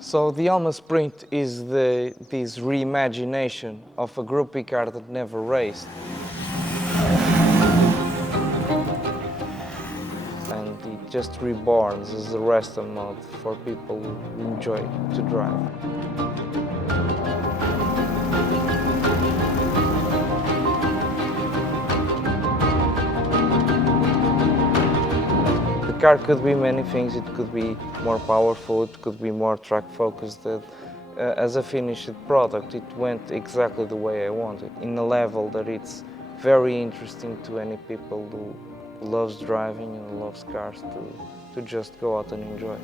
So the Alma Sprint is this reimagination of a groupie car that never raced. And it just reborns as a racer mode for people who enjoy to drive. The car could be many things. It could be more powerful, it could be more track focused. As a finished product, it went exactly the way I wanted, in a level that it's very interesting to any people who loves driving and loves cars to just go out and enjoy.